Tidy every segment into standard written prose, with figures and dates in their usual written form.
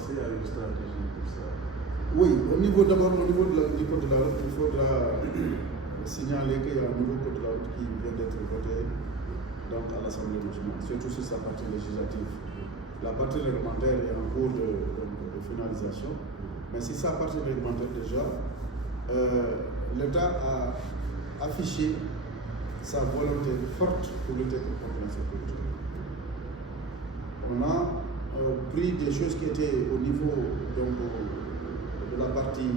penser à une stratégie pour ça? Oui, du code de la route, il faudra signaler qu'il y a un nouveau code de la route qui vient d'être voté donc, à l'Assemblée nationale, surtout sur sa partie législative. La partie réglementaire est en cours de finalisation, mais si sa partie réglementaire déjà, l'État a affiché sa volonté forte pour lutter contre l'insécurité. On a pris des choses qui étaient au niveau donc, de la partie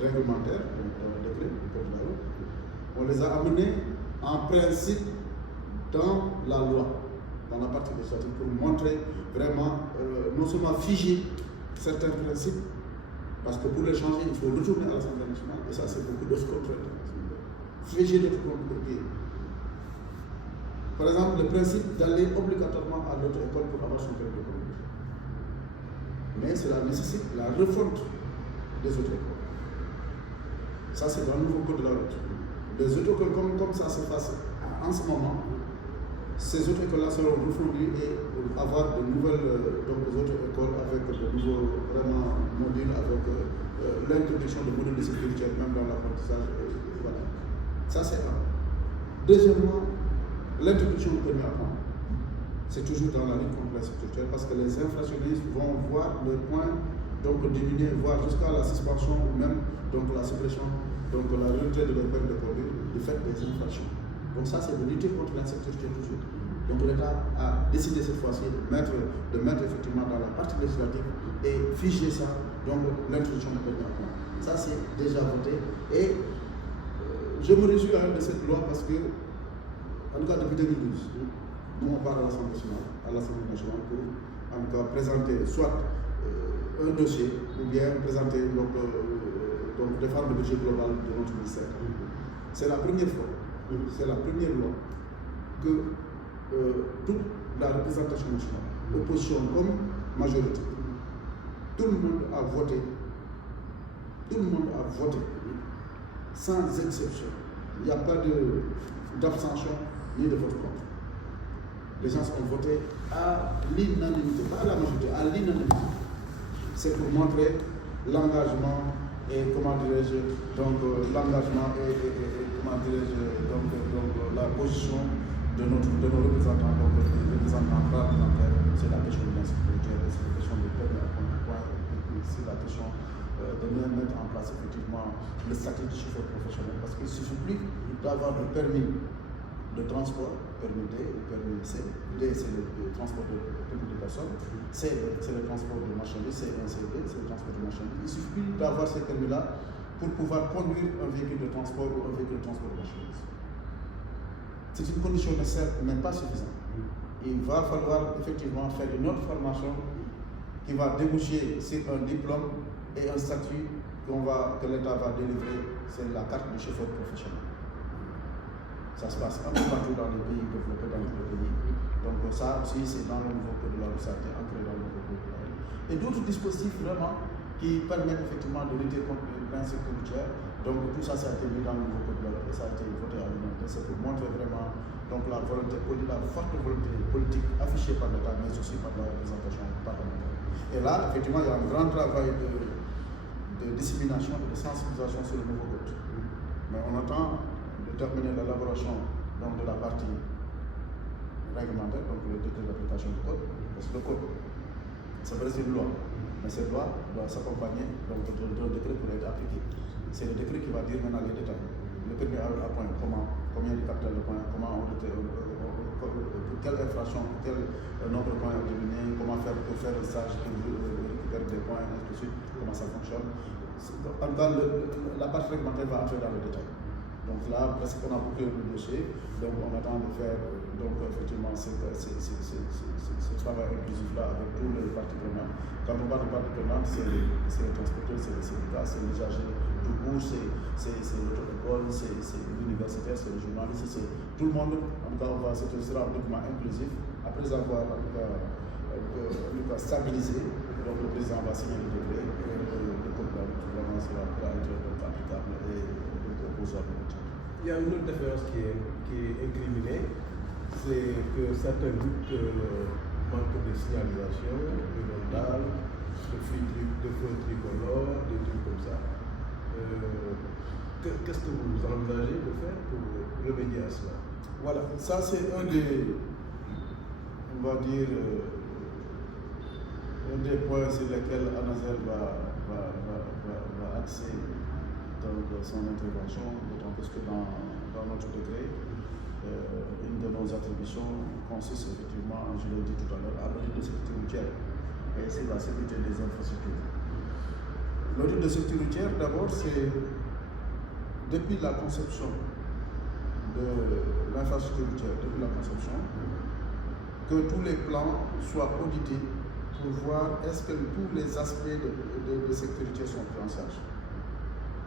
réglementaire, donc dans le décret du code de la route, on les a amenés en principe dans la loi, dans la partie législative, pour montrer vraiment, non seulement figer certains principes, parce que pour les changer, il faut retourner à l'Assemblée nationale, et ça c'est beaucoup d'autres contraintes. Figer d'autres contraintes. Par exemple, le principe d'aller obligatoirement à l'autre école pour avoir son permis de conduire. Mais cela nécessite la refonte des autres écoles. Ça, c'est dans le nouveau code de la route. Les autres écoles, comme ça se passe en ce moment, ces autres écoles-là seront refondues et avoir de nouvelles autres écoles avec de nouveaux vraiment modules, avec l'introduction de modules de sécurité, même dans l'apprentissage. Voilà. Ça, c'est un. Deuxièmement, l'introduction du permis à point. C'est toujours dans la lutte contre l'insécurité parce que les infrationnistes vont voir le point donc diminuer, voire jusqu'à la suspension ou même donc la suppression, donc la retraite de leur permis de conduire du fait des infractions. Donc ça, c'est de lutter contre l'insécurité toujours. Donc l'État a décidé cette fois-ci de mettre effectivement dans la partie législative et figer ça, donc l'introduction du permis à point. Ça, c'est déjà voté. Et je me réjouis de cette loi parce que, en tout cas depuis 2012, nous on part à l'Assemblée nationale pour en tout cas présenter soit un dossier ou bien présenter donc défendre le budget global de notre ministère. C'est la première fois, c'est la première loi que toute la représentation nationale, opposition comme majorité, tout le monde a voté, sans exception. Il n'y a pas d'abstention ni de vote contre. Les gens ont voté à l'unanimité, pas à la majorité, à l'unanimité. C'est pour montrer l'engagement et comment dirais-je, donc l'engagement et comment dirais-je, donc la position de nos représentants, donc les représentants parlementaires, c'est la question de l'insécurité, c'est la question de permis à point, c'est la question de bien mettre en place effectivement le statut de chauffeur professionnel, parce qu'il ne suffit plus d'avoir le permis de transport, permis D ou permis C. D, c'est le transport de personnes, C, c'est le transport de marchandises, C1, C2, c'est le transport de marchandises. Il suffit plus d'avoir ces permis-là pour pouvoir conduire un véhicule de transport ou un véhicule de transport de marchandises. C'est une condition nécessaire, mais pas suffisante. Il va falloir effectivement faire une autre formation qui va déboucher sur un diplôme et un statut que l'État va délivrer, c'est la carte de chauffeur professionnel. Ça se passe un peu partout dans les pays développés, dans les pays. Donc ça aussi, c'est dans le nouveau code de la route, ça a été ancré dans le nouveau code de la route. Et d'autres dispositifs vraiment qui permettent effectivement de lutter contre l'insécurité. Donc tout ça, ça a été mis dans le nouveau code de la route et ça a été voté à l'unanimité. C'est pour montrer vraiment donc, la forte volonté politique affichée par l'État, mais aussi par la représentation parlementaire. Et là, effectivement, il y a un grand travail de dissémination et de sensibilisation sur le nouveau code. Mais on attend de terminer l'élaboration de la partie réglementaire, donc le décret d'application du code, parce que le code, c'est vrai, c'est une loi, mais cette loi doit s'accompagner d'un décret pour être appliqué. C'est le décret qui va dire maintenant les détails. Le permis à point, combien de capteurs de points, comment pour quelle infraction, pour quel nombre de points à diminuer, comment faire pour faire un stage pour récupérer des points, et ainsi de suite, comment ça fonctionne. En tout cas, la partie réglementaire va entrer dans le détail. Donc là, presque on a bouclé le dossier, donc on attend de faire effectivement ce travail inclusif-là avec tous les parties prenantes. Quand on parle de parties prenantes, c'est les transporteurs, c'est les syndicats, c'est les usagers du bout, c'est l'auto-école, c'est l'universitaire, c'est les journalistes, c'est tout le monde. En tout cas, ce sera un document inclusif. Après avoir en tout cas stabilisé, donc le président va signer le décret et le code de la route vraiment sera applicable et opposable. Il y a une autre différence qui est incriminée, c'est que certaines routes manquent de signalisation, de de feux tricolores, des trucs comme ça. Qu'est-ce que vous envisagez de faire pour remédier à cela? Voilà, ça c'est un des, on va dire, un des points sur lesquels ANASER va axer dans son intervention, d'autant plus que dans notre décret, une de nos attributions consiste effectivement, je l'ai dit tout à l'heure, à l'audit de sécurité routière et c'est la sécurité des infrastructures. L'audit de sécurité routière, d'abord, c'est depuis la conception de l'infrastructure routière, depuis la conception, que tous les plans soient audités pour voir est-ce que tous les aspects de sécurité sont pris en charge.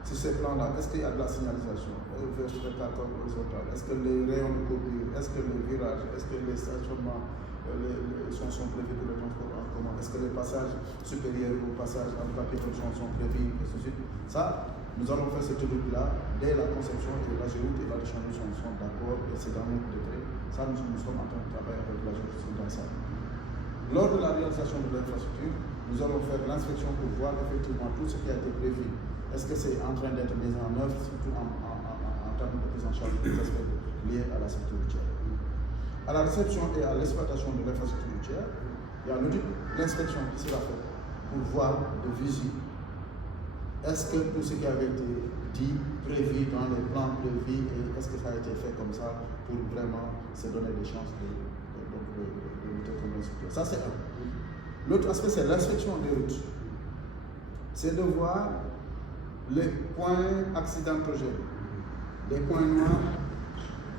Sur ces plans-là, est-ce qu'il y a de la signalisation verticale ou horizontale? Est-ce que les rayons de coupure, est-ce que les virages, est-ce que les stationnements sont prévus pour le transport en commun? Est-ce que les passages supérieurs aux passages en piéton sont prévus, et ceci? Ça, nous allons faire cette étude-là dès la conception et la géoute et la décharge sont d'accord et c'est dans notre décret. Ça, nous sommes en train de travailler avec la géoute dans ça. Lors de la réalisation de l'infrastructure, nous allons faire l'inspection pour voir effectivement tout ce qui a été prévu. Est-ce que c'est en train d'être mis en œuvre, surtout en termes de prise en charge des aspects liés à la sécurité routière. À la réception et à l'exploitation de l'infrastructure routière, il y a l'inspection qui sera faite pour voir de visu est-ce que tout ce qui avait été dit, prévu dans les plans prévus, est-ce que ça a été fait comme ça pour vraiment se donner des chances de lutter contre l'insécurité. Ça c'est un. L'autre aspect c'est l'inspection des routes. C'est de voir les points accidentogènes, les points noirs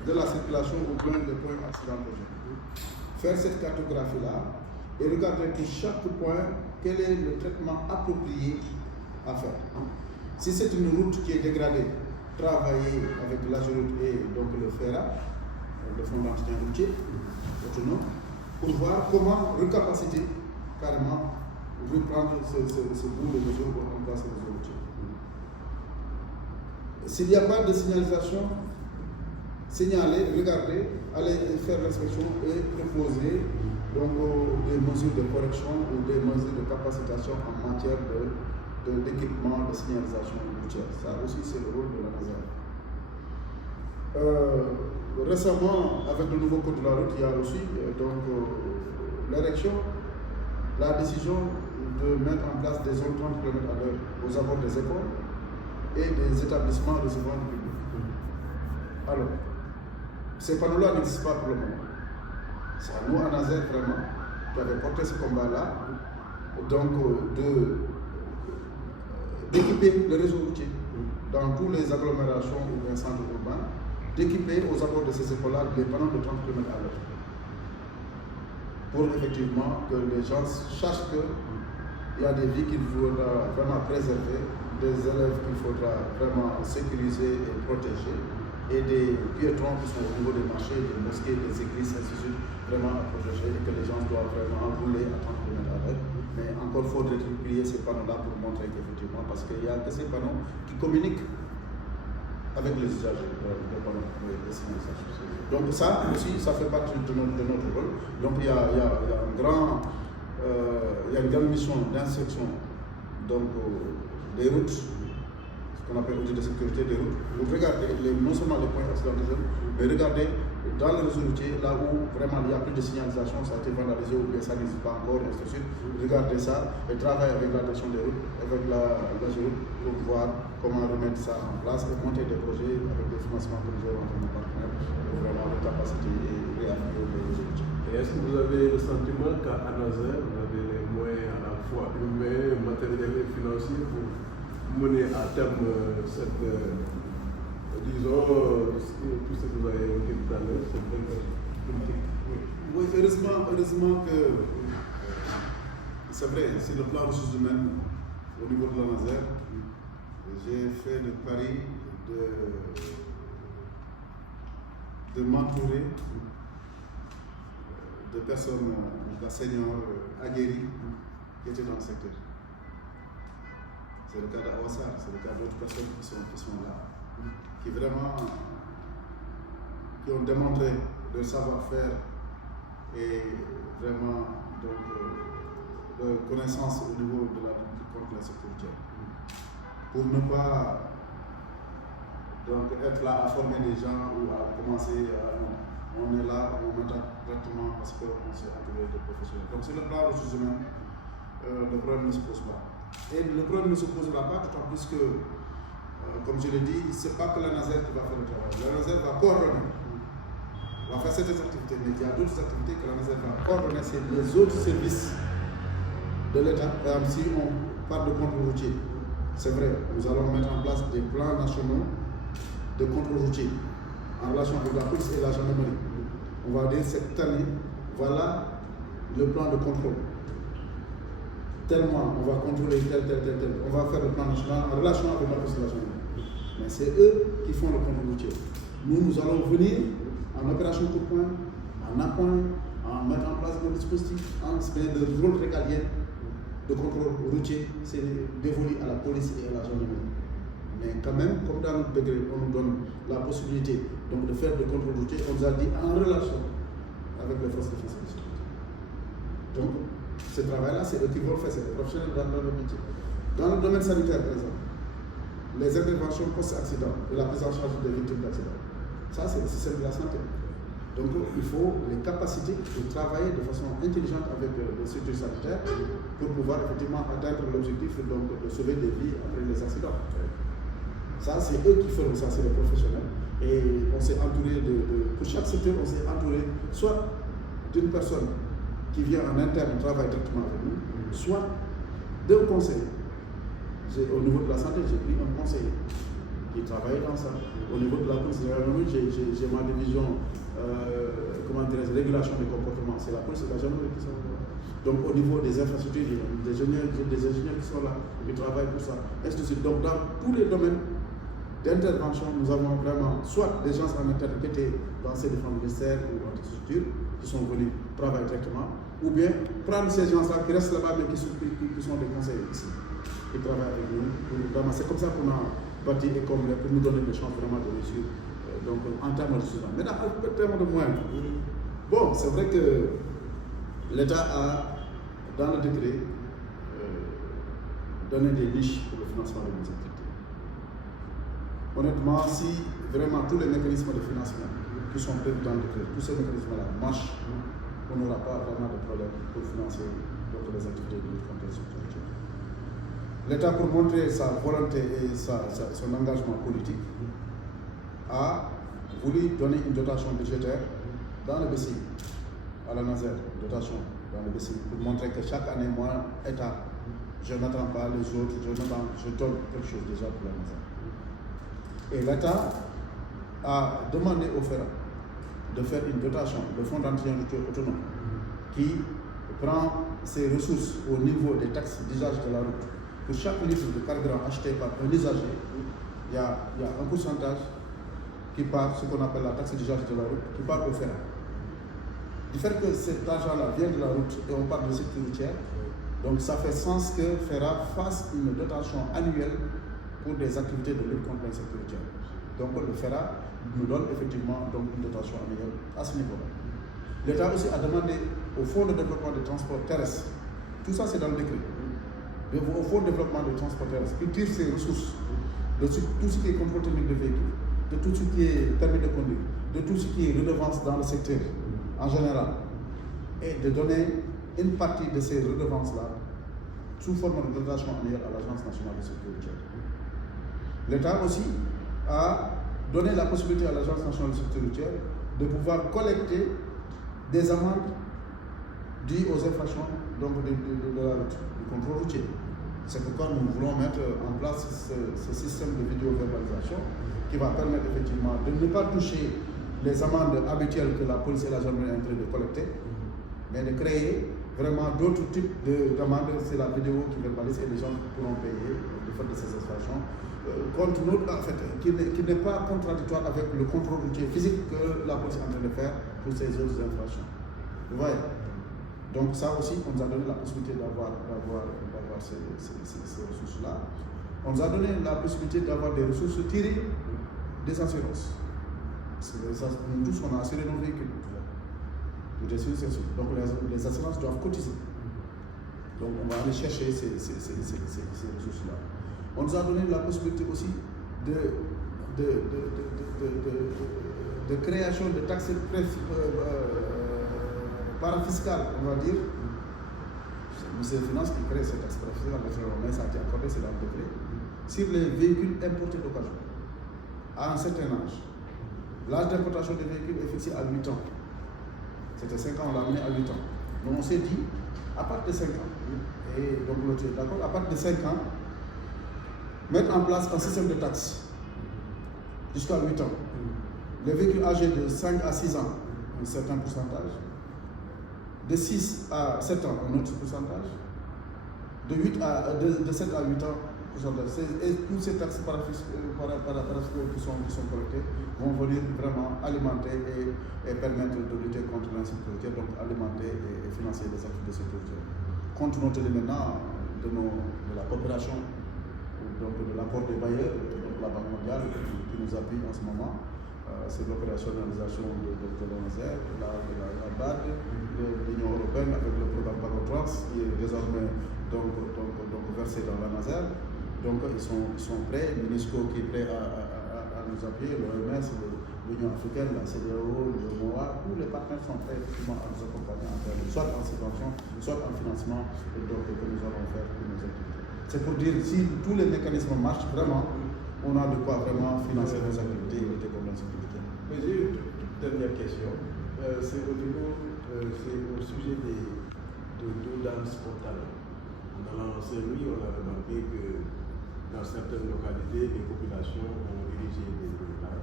de la circulation ou bien les points accidentogènes. Faire cette cartographie-là et regarder pour chaque point quel est le traitement approprié à faire. Si c'est une route qui est dégradée, travailler avec la géoute et donc le FERA, le Fonds d'entretien routier autonome, pour voir comment recapaciter carrément, reprendre ce bout de mesure pour remplacer les routiers. S'il n'y a pas de signalisation, signaler, regarder, aller faire l'inspection et proposer donc, des mesures de correction ou des mesures de capacitation en matière d'équipement de signalisation routière. Ça aussi, c'est le rôle de l'ANASER. Récemment, avec le nouveau code de la route, il y a aussi l'érection, la décision de mettre en place des zones 30 km à l'heure aux abords des écoles et des établissements recevant du public. Alors, ces panneaux-là n'existent pas pour le moment. C'est à nous, ANASER, vraiment, qui avait porté ce combat-là, donc d'équiper le réseau routier dans toutes les agglomérations ou les centres urbains, d'équiper aux abords de ces écoles-là les panneaux de 30 km à l'heure. Pour effectivement que les gens sachent qu'il y a des vies qu'il faudra vraiment préserver, des élèves qu'il faudra vraiment sécuriser et protéger, et des piétons qui sont au niveau des marchés, des mosquées, des églises, ainsi de suite, vraiment à protéger et que les gens doivent vraiment rouler à 30 km à l'heure. Mais encore faudrait-il plier ces panneaux-là pour montrer qu'effectivement, parce qu'il y a que ces panneaux qui communiquent avec les usagers des panneaux de signalisation. Donc ça aussi, ça fait partie de notre rôle. Donc il y a une grande mission d'inspection des routes, ce qu'on appelle audit de sécurité des routes, pour regarder non seulement les points accidentogènes, mais regarder dans le réseau routier, là où vraiment il n'y a plus de signalisation, ça a été vandalisé ou bien ça n'existe pas encore, et ainsi de suite. Regarder ça et travailler avec la direction des routes, avec la géoute, pour voir comment remettre ça en place et monter des projets avec des financements privés entre nos partenaires pour vraiment la capacité et réaméliorer les réseaux routiers. Et est-ce que vous avez le sentiment qu'à ANASER, vous avez les moyens à la fois humains, matériels et financiers pour mener à terme cette, disons, tout ce que vous avez évoqué tout à l'heure, cette politique? Oui, heureusement que c'est vrai, c'est le plan ressources humaines au niveau de l'ANASER. J'ai fait le pari de m'entourer de personnes, d'enseignants aguerris qui étaient dans le secteur. C'est le cas d'Awassar, c'est le cas d'autres personnes qui sont là, qui vraiment qui ont démontré leur savoir-faire et vraiment connaissance au niveau de la lutte contre l'insécurité. Pour ne pas donc, être là à former des gens ou à commencer à... Non, on est là, on attaque directement parce qu'on s'est entouré de professionnels. Donc sur le plan ressources humaines, le problème ne se pose pas. Et le problème ne se posera pas, d'autant plus que, comme je l'ai dit, ce n'est pas que la NASER qui va faire le travail. La NASER va coordonner, va faire certaines activités, mais il y a d'autres activités que la NASER va coordonner, c'est les autres services de l'État. Par exemple, si on parle de contrôle routier, c'est vrai, nous allons mettre en place des plans nationaux de contrôle routier en relation avec la police et la gendarmerie. On va dire cette année, voilà le plan de contrôle. Tel mois, on va contrôler tel. On va faire le plan national en relation avec la police et la gendarmerie. Mais c'est eux qui font le contrôle routier. Nous allons venir en opération coup de poing, en appoint, en mettre en place des dispositifs, le rôle régalien de contrôle routier, c'est dévolu à la police et à la gendarmerie. Mais quand même, comme dans notre degré, on nous donne la possibilité donc, de faire des contrôles routiers, on nous a dit en relation avec les forces de défense et de sécurité. Donc, ce travail-là, c'est eux qui vont le faire, c'est les professionnels dans le métier. Dans le domaine sanitaire, par exemple, les interventions post-accident et la prise en charge des victimes d'accident, ça, c'est le système de la santé. Donc, il faut les capacités de travailler de façon intelligente avec les structures sanitaires pour pouvoir effectivement atteindre l'objectif de sauver des vies après les accidents. Ça, c'est eux qui feront ça, c'est les professionnels. Et on s'est entouré pour chaque secteur, on s'est entouré soit d'une personne qui vient en interne travailler directement avec nous, soit d'un conseiller. Au niveau de la santé, j'ai pris un conseiller qui travaille dans ça. Au niveau de la police, j'ai ma division régulation des comportements. C'est la police et la gendarmerie qui sont là. Donc au niveau des infrastructures, j'ai des ingénieurs qui sont là, qui travaillent pour ça. Ainsi de suite. Donc dans tous les domaines d'intervention, nous avons vraiment soit des gens en interne qui étaient dans ces différents ministères ou dans des structures qui sont venus travailler directement, ou bien prendre ces gens-là qui restent là-bas mais qui sont des conseillers ici, qui travaillent avec nous. C'est comme ça qu'on a bâti et pour nous donner des chances vraiment de réussir donc, en termes de ressources. Maintenant, en termes de moyens, bon, c'est vrai que l'État a, dans le décret, donné des niches pour le financement de nos activités. Honnêtement, si vraiment tous les mécanismes de financement qui sont prévus dans le décret, tous ces mécanismes-là marchent, on n'aura pas vraiment de problème pour financer donc, les activités de lutte contre l'insécurité. L'État, pour montrer sa volonté et son engagement politique, a voulu donner une dotation budgétaire dans le BCI, à la NASER, dotation dans le BCI, pour montrer que chaque année, moi, État, je n'attends pas les autres, je donne quelque chose déjà pour la NASER. Et l'État a demandé au FERA de faire une dotation, le Fonds d'entretien routier autonome, qui prend ses ressources au niveau des taxes d'usage de la route. Pour chaque litre de carburant acheté par un usager, il y a un pourcentage qui part, ce qu'on appelle la taxe d'usage de la route, qui part au FERA. Du fait que cet argent-là vient de la route et on parle de sécurité routière, donc ça fait sens que FERA fasse une dotation annuelle pour des activités de lutte contre l'insécurité. Donc le FERA nous donne effectivement donc, une dotation annuelle à ce niveau-là. L'État aussi a demandé au Fonds de développement des transports terrestres, tout ça c'est dans le décret, au Fonds de développement des transports terrestres, qui tire ses ressources de tout ce qui est contrôle technique de véhicules, de tout ce qui est permis de conduire, de tout ce qui est redevance dans le secteur en général, et de donner une partie de ces redevances-là sous forme de dotation annuelle à l'Agence nationale de sécurité. L'État aussi a donné la possibilité à l'Agence nationale de sécurité de pouvoir collecter des amendes dues aux infractions donc de la route, du contrôle routier. C'est pourquoi nous voulons mettre en place ce système de vidéo-verbalisation qui va permettre effectivement de ne pas toucher les amendes habituelles que la police et la gendarmerie sont en train de collecter, mais de créer vraiment d'autres types d'amendes. C'est la vidéo qui verbalise et les gens pourront payer du fait de ces infractions. Contre nous, en fait, qui n'est pas contradictoire avec le contrôle routier physique que la police est en train de faire pour ces autres infractions. Vous voyez? Donc ça aussi, on nous a donné la possibilité d'avoir ces ressources-là. On nous a donné la possibilité d'avoir des ressources tirées des assurances. Nous tous, on a assuré nos véhicules. Donc les assurances doivent cotiser. Donc on va aller chercher ces ressources-là. On nous a donné la possibilité aussi de création de taxes parafiscales, on va dire. C'est le ministère des Finances qui crée ces taxes parafiscales, mais ça a été accordé, c'est dans le décret, sur les véhicules importés d'occasion, à un certain âge. L'âge d'importation des véhicules est fixé à 8 ans. C'était 5 ans, on l'a amené à 8 ans. Donc on s'est dit, à partir de 5 ans, et donc l'autre est d'accord, à partir de 5 ans, mettre en place un système de taxes jusqu'à 8 ans. Les véhicules âgés de 5 à 6 ans, un certain pourcentage. De 6 à 7 ans, un autre pourcentage. De 7 à 8 ans, pourcentage. Et tous ces taxes parafiscales qui sont collectées vont venir vraiment alimenter et permettre de lutter contre l'insécurité, donc alimenter et financer les activités de sécurité. Compte tenu maintenant de la coopération, donc de l'apport des bailleurs, donc la Banque mondiale qui nous appuie en ce moment, c'est l'opérationnalisation de l'ONASER, la BAD, l'Union européenne avec le programme Bagotrans qui est désormais donc versé dans l'ONASER. Donc ils sont prêts, l'UNESCO qui est prêt à nous appuyer, l'OMS, l'Union africaine, la CEDEAO, le MOA, tous les partenaires sont prêts effectivement à nous accompagner en termes, soit en subvention, soit en financement, donc que nous allons faire pour nos activités. C'est pour dire si tous les mécanismes marchent vraiment, on a de quoi vraiment financer nos activités et lutter contre l'insécurité. Mais j'ai une toute dernière question. C'est au sujet de l'ODAN spontané. Dans l'enseignement, on a remarqué que dans certaines localités, les populations ont érigé des ODAN.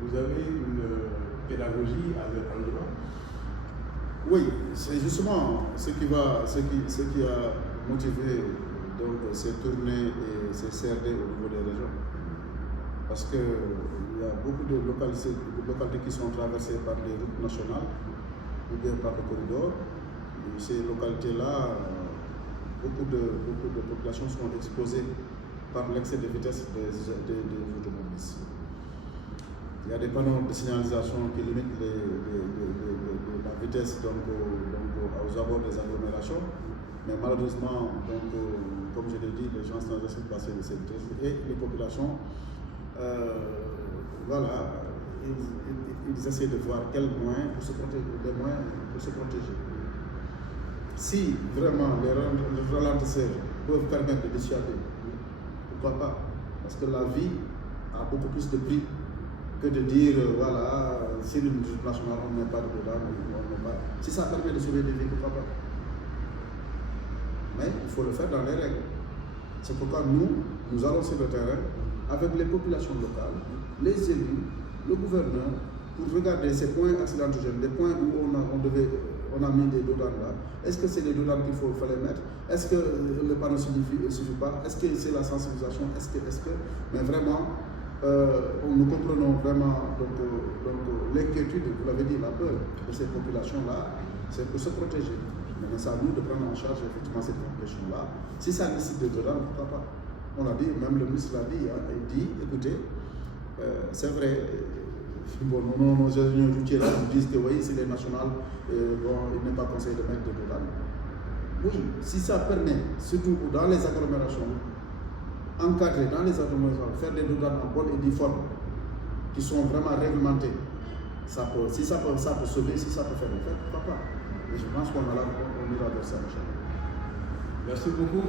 Vous avez une pédagogie à leur endroit? Oui, c'est justement ce qui a motivé donc, ces tournées et ces CRD au niveau des régions. Parce qu'il y a beaucoup de localités qui sont traversées par les routes nationales ou bien par le corridor. Et ces localités-là, beaucoup de populations sont exposées par l'excès de vitesse des automobilistes. Il y a des panneaux de signalisation qui limitent la vitesse aux abords des agglomérations. Mais malheureusement, comme je l'ai dit, les gens sont laissés passer de cette vitesse et les populations, ils essaient de voir quels moyens pour se protéger. Si vraiment les ralentisseurs peuvent permettre de dissuader, pourquoi pas? Parce que la vie a beaucoup plus de prix que de dire, si une route nationale, on n'est pas de dedans, on n'est pas. Si ça permet de sauver des vies, pourquoi pas? Mais il faut le faire dans les règles. C'est pourquoi nous allons sur le terrain avec les populations locales, les élus, le gouverneur, pour regarder ces points accidentogènes, les points où on a mis des dodanes là. Est-ce que c'est les dodanes qu'il fallait mettre? Est-ce que le panneau ne suffit pas? Est-ce que c'est la sensibilisation? Mais vraiment, nous comprenons vraiment l'inquiétude, vous l'avez dit, la peur de ces populations-là, c'est pour se protéger. Mais c'est à nous de prendre en charge effectivement cette question-là. Si ça nécessite des dodanes, pourquoi pas? On l'a dit, même le ministre l'a dit, il dit, écoutez, c'est vrai, nos ingénieurs routiers là nous disent que oui, si les nationales, il n'est pas conseillé de mettre des dodanes. Oui, si ça permet, surtout dans les agglomérations, encadrer dans les agglomérations, faire des dodanes en bonne et due forme, qui sont vraiment réglementés, si ça peut sauver, si ça peut faire l'effet, pourquoi pas? Et je pense qu'on ira vers ça. Merci beaucoup.